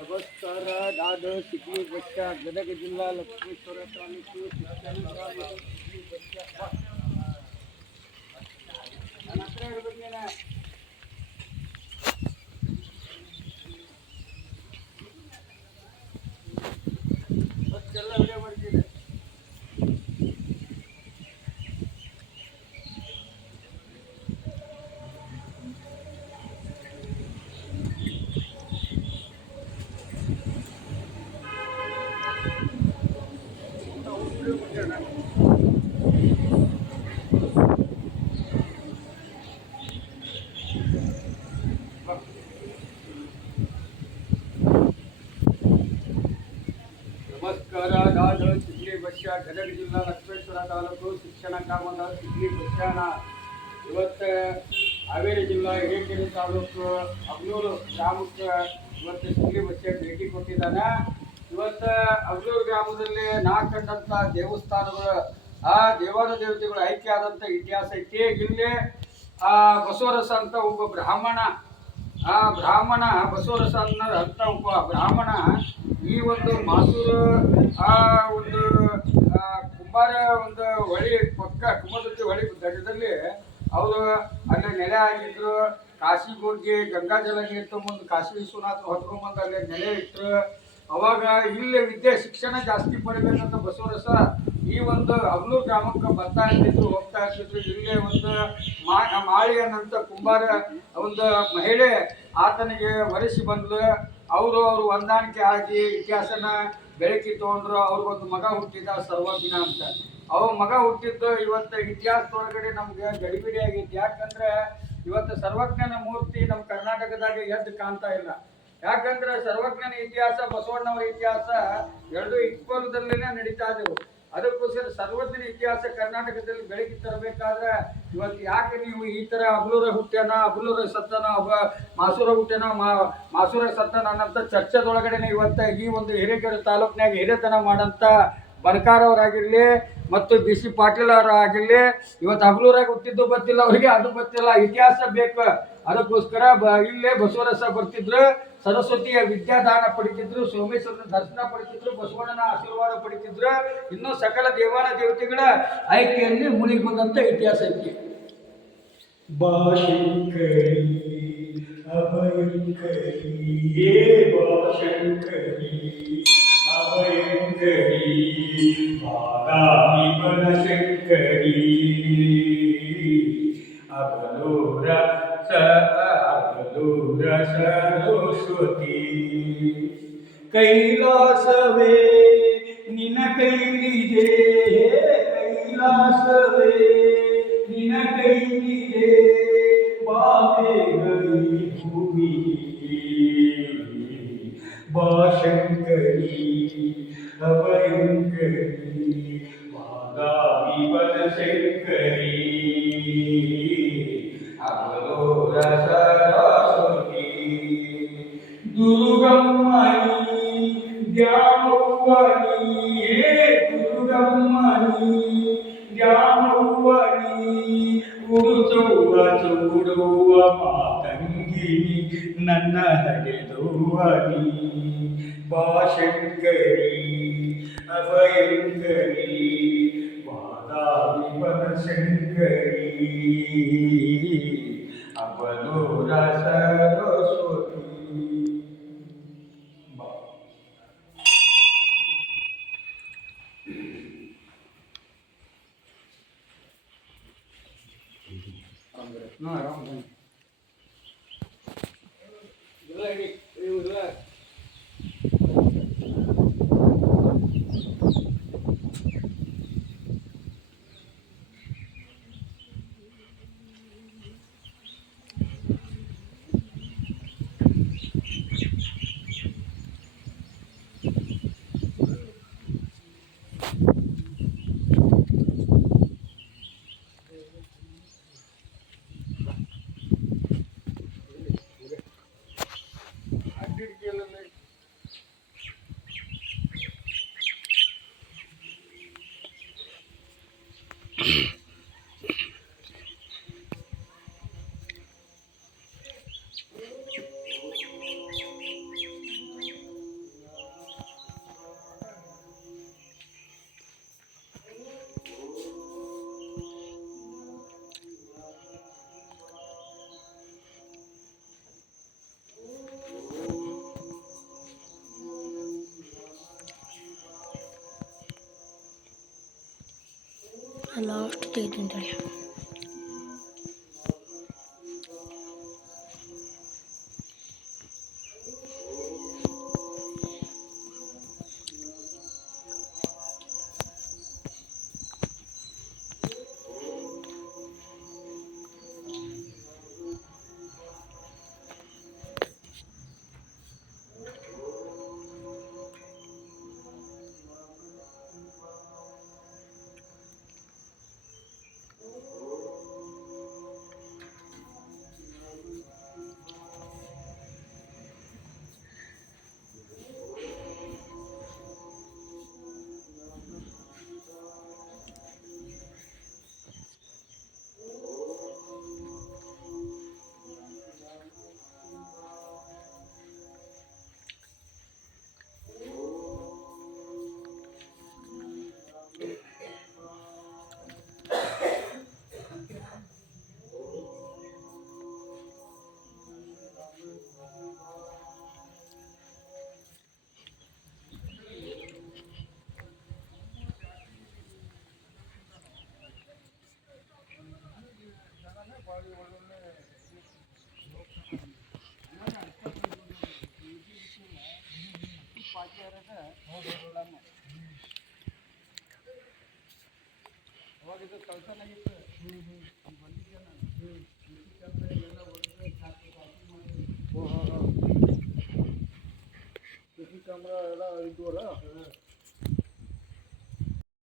ನಮಸ್ಕಾರ. ನಾನು ಸಿಗ್ಲಿ ಬಚ್ಚ, ಗದಗ ಜಿಲ್ಲಾ ಲಕ್ಷ್ಮೇಶ್ವರ ತಾಲೂಕು ಶಿಕ್ಷಣ ಗ್ರಾಮದ ಸಿಗ್ಲಿ ಬಚ್ಚ. ನನ್ನ ಹತ್ರ ಇರ್ಬೇಕೇನ? ಅಷ್ಟೆಲ್ಲ ವಿಡಿಯೋ ಮಾಡ್ತೀನಿ. ನಮಸ್ಕಾರ. ನಾನು ಸಿಗ್ಲಿ ಬಚ್ಚ, ಗದಗ ಜಿಲ್ಲಾ ಲಕ್ಷ್ಮೇಶ್ವರ ತಾಲೂಕು ಶಿಕ್ಷಣ ಗ್ರಾಮದ ಸಿಗ್ಲಿ ಬಚ್ಚನ. ಇವತ್ತು ಹಾವೇರಿ ಜಿಲ್ಲಾ ಹಿರೇಕೆರೆ ತಾಲೂಕು ಅಬ್ನೂರು ಗ್ರಾಮಕ್ಕೆ ಇವತ್ತು ಸಿಗ್ಲಿ ಬಚ್ಚ ಭೇಟಿ ಕೊಟ್ಟಿದ್ದಾನೆ. ಇವತ್ತು ಅಬ್ನೂರು ಗ್ರಾಮದಲ್ಲಿ ನಾ ಕಂಡಂಥ ದೇವಸ್ಥಾನಗಳು, ಆ ದೇವಾನ ದೇವತೆಗಳು ಐಕ್ಯ ಆದಂಥ ಇತಿಹಾಸ ಐತಿ. ಇಲ್ಲಿ ಬಸವರಸ ಅಂತ ಒಬ್ಬ ಬ್ರಾಹ್ಮಣ, ಆ ಬ್ರಾಹ್ಮಣ ಬಸವರಸ ಅಂತ ಒಬ್ಬ ಬ್ರಾಹ್ಮಣ ಈ ಒಂದು ಮಾಸೂರು ಒಂದು ಕುಂಬಾರ ಒಂದು ಹೊಳಿ ಪಕ್ಕ ಕುಮದುರ್ತಿ ಹೊಳಿ ದಡದಲ್ಲಿ ಅವರು ಅಲ್ಲೇ ನೆಲೆ ಆಗಿದ್ರು. ಕಾಶಿಗೆ ಹೋಗಿ ಗಂಗಾಜಲ ನೀರು ತಗೊಂಡು ಕಾಶಿ ವಿಶ್ವನಾಥ ಹೊತ್ಕೊಂಡ್ಬಂದು ಅಲ್ಲೇ ನೆಲೆ ಇಟ್ಟರು. ಅವಾಗ ಇಲ್ಲಿ ವಿದ್ಯೆ ಶಿಕ್ಷಣ ಜಾಸ್ತಿ ಪಡಿಬೇಕಂತ ಬಸವರಸ ಈ ಒಂದು ಅಬ್ನೂರು ಗ್ರಾಮಕ್ಕೆ ಬರ್ತಾ ಇರ್ತಿದ್ರು, ಹೋಗ್ತಾ ಇರ್ತಿದ್ರು. ಇಲ್ಲೇ ಒಂದು ಮಾಳಿ ಅನ್ನಂತ ಕುಂಬಾರ ಒಂದು ಮಹಿಳೆ ಆತನಿಗೆ ವರಿಸಿ ಬಂದ್ಲು. ಅವರು ಹೊಂದಾಣಿಕೆ ಆಗಿ ಇತಿಹಾಸನ ಬೆಳಕಿ ತಗೊಂಡ್ರು. ಅವ್ರಿಗೊಂದು ಮಗ ಹುಟ್ಟಿದ ಸರ್ವಜ್ಞ ಅಂತ. ಅವ್ರ ಮಗ ಹುಟ್ಟಿದ್ದು ಇವತ್ತು ಇತಿಹಾಸದೊಳಗಡೆ ನಮ್ಗೆ ಗಡಿಬಿಡಿ ಆಗೈತಿ. ಯಾಕಂದ್ರೆ ಇವತ್ತು ಸರ್ವಜ್ಞನ ಮೂರ್ತಿ ನಮ್ಮ ಕರ್ನಾಟಕದಾಗ ಎದ್ದು ಕಾಣ್ತಾ ಇಲ್ಲ. ಯಾಕಂದ್ರೆ ಸರ್ವಜ್ಞನ ಇತಿಹಾಸ ಬಸವಣ್ಣವರ ಇತಿಹಾಸ ಎರಡು ಇಕ್ವಲ್ದಲ್ಲೇ ನಡೀತಾ ಇದ್ದವು. ಅದಕ್ಕೋಸ್ಕರ ಸರ್ವಜ್ಞನ ಇತಿಹಾಸ ಕರ್ನಾಟಕದಲ್ಲಿ ಬೆಳಕಿ ತರಬೇಕಾದ್ರೆ ಇವತ್ತು ಯಾಕೆ ನೀವು ಈ ತರ ಅಬ್ಲೂರ ಹುಟ್ಟ್ಯಾನ, ಅಬ್ಲೂರ ಸತ್ತನ, ಮಾಸೂರ ಹುಟ್ಟ್ಯಾನ, ಮಾಸೂರ ಸತ್ತನ ಅನ್ನಂತ ಚರ್ಚೆದೊಳಗಡೆ ಇವತ್ತು ಈ ಒಂದು ಹಿರೇಕೆರೆ ತಾಲೂಕಿನಾಗ ಹಿರೇತನ ಮಾಡಂತ ಬಣಕಾರವರಾಗಿರ್ಲಿ ಮತ್ತು ಬಿ ಸಿ ಪಾಟೀಲ್ ಅವರಾಗಿರ್ಲಿ ಇವತ್ತು ಅಬ್ಲೂರಾಗ ಹುಟ್ಟಿದ್ದು ಗೊತ್ತಿಲ್ಲ, ಅವರಿಗೆ ಅದು ಗೊತ್ತಿಲ್ಲ. ಇತಿಹಾಸ ಬೇಕು. ಅದಕ್ಕೋಸ್ಕರ ಇಲ್ಲೇ ಬಸವರಸ ಬರ್ತಿದ್ರು, ಸರಸ್ವತಿಯ ವಿದ್ಯಾದಾನ ಪಡಿತಿದ್ರು, ಸೋಮೇಶ್ವರನ ದರ್ಶನ ಪಡಿತಿದ್ರು, ಬಸವಣ್ಣನ ಆಶೀರ್ವಾದ ಪಡಿತಿದ್ರು. ಇನ್ನೂ ಸಕಲ ದೇವಾನ ದೇವತೆಗಳ ಆಯ್ಕೆಯಲ್ಲಿ ಮುಳುಗಿ ಬಂದಂತ ಇತಿಹಾಸ ಐತಿ. ಬಾಶಂಕರಿ ಅಭಯಂಕರಿ ಬಾಶಂಕರಿ ಅಭಯಂಕರಿ ಬಾದಾಮಿ ಬನಶಂಕರಿ ಅಬಲೂರ ಸರಸ್ವತಿ. ಕೈಲಾಸವೇ ನಿನ್ನ ಕೈಲಿದೆ, ಕೈಲಾಸವೇ ನಿನ್ನ ಕೈಲಿದೆ, ಬಾಬೇಗೈ ಭೂಮಿ ಬಾಶಂಕರಿ ಅಭಯಂಕರಿ ಬಾದಾಮಿ ಬನಶಂಕರಿ ಅಬಲೋರ ಸರಸ್ವತಿ. ದುರ್ಗಮ್ಮನಿ ದ್ಯಾಮವ್ವನಿ, ದುರ್ಗಮ್ಮನಿ ದ್ಯಾಮವ್ವನಿ, ಉಡುಚವ್ವ ಚೂಡುವ ಮಾತಂಗಿನಿ ನನ್ನ ಹಡೆದುವನಿ. ಬಾಶಂಕರಿ ಅಭಯಂಕರಿ ಬಾದಾಮಿ ಬನಶಂಕರಿ ಅಬಲೂರ ಸರಸ್ವತಿ. ಲಾಸ್ಟ್ ತೆಗಿತೀನಿ ತಡಿ. ಅವಾಗ ಇದು ಕಳ್ಸನಾಗಿತ್ತು. ಬಂದಿದ್ದೆ ನಾನು ಎಲ್ಲ ಹೊರಗಡೆ ಕ್ಯಾಮ್ರಾ ಎಲ್ಲ ಇದ್ವಲ್ಲ.